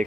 1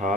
½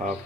½